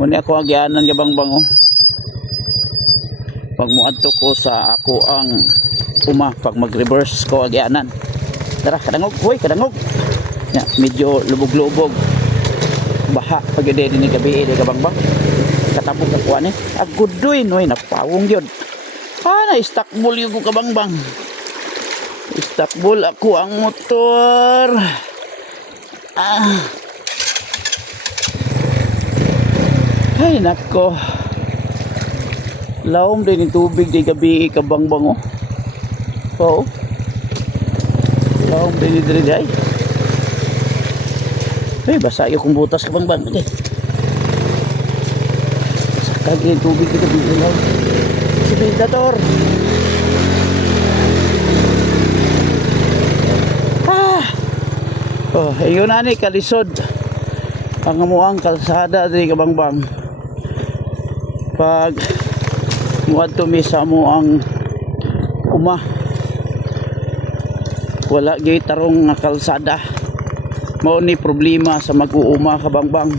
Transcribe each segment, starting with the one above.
Muna ako agyanan kabangbang oh. Pag muadto ko sa ako ang pag mag-reverse ko agyanan. Tara, kadangog, hoy, kadangog. Ya, medyo lubog-lubog. Baha pag ide ni gabi ide kabangbang. Katabog ako ani. Agudoy noy napawong gyud. Na istakbol yung ko kabangbang. Istakbol ako ang motor. Ay nako. Laom din yung tubig di gabi kabangbang oh. Oo. Laom din diri day. Ay basa yung kung butas kabangbang okay. Sakag yung tubig di gabi ilaw. Si Dictator. Oh, ayun na ni kalisod. Ang amuang kalsada di kabangbang. Pag muadto mi sa amuang wala gyud tarong nga kalsada. Mao ni problema sa mag-uuma kabangbang.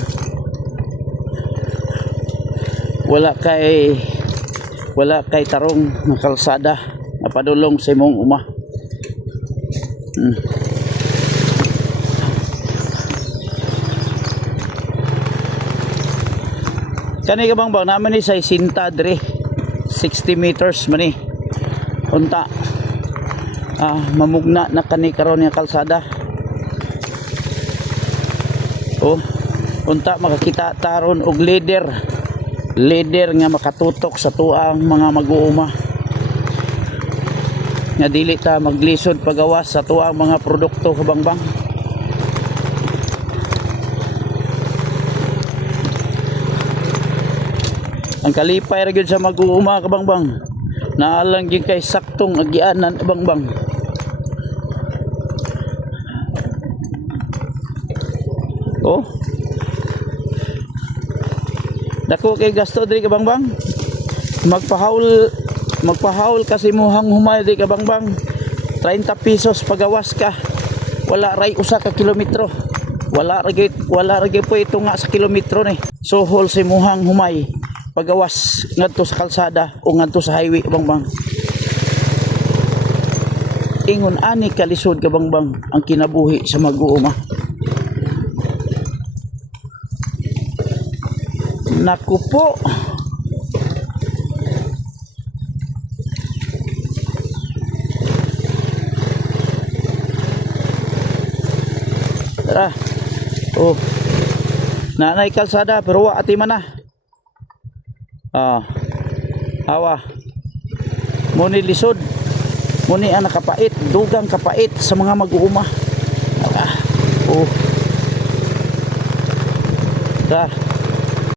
Wala kay tarong nga kalsada na padulong sa imong uma. Kani kabangbang naman ni sa Sinta dre 60 meters mani unta mamugna na kani karon nga kalsada unta makakita taron og leader nga makatutok sa tuang mga mag-uuma nga dili ta maglisod pagawas sa tuang mga produkto kabangbang. Ang kalipay ra gyud sa mag-uuma kabangbang. Naalang gyud kay saktong agyanan kabangbang. Oh. Dako kay gasto diri kabangbang. Magpahaul kasi muhang humay diri kabangbang. 30 pesos pagawas ka. Wala ray usa ka kilometro. Wala ra gyud po ito nga sa kilometro ni. Sohol si muhang humay. Pagawas ngadto sa kalsada o ngadto sa highway kabangbang. Ingon ani kalisod kabangbang ang kinabuhi sa mag-uuma. Naku po. Tara. Oh. Nanay kalsada pero wa ati man na. Hawa muni lisod muni ang nakapait dugang kapait sa mga mag-uuma.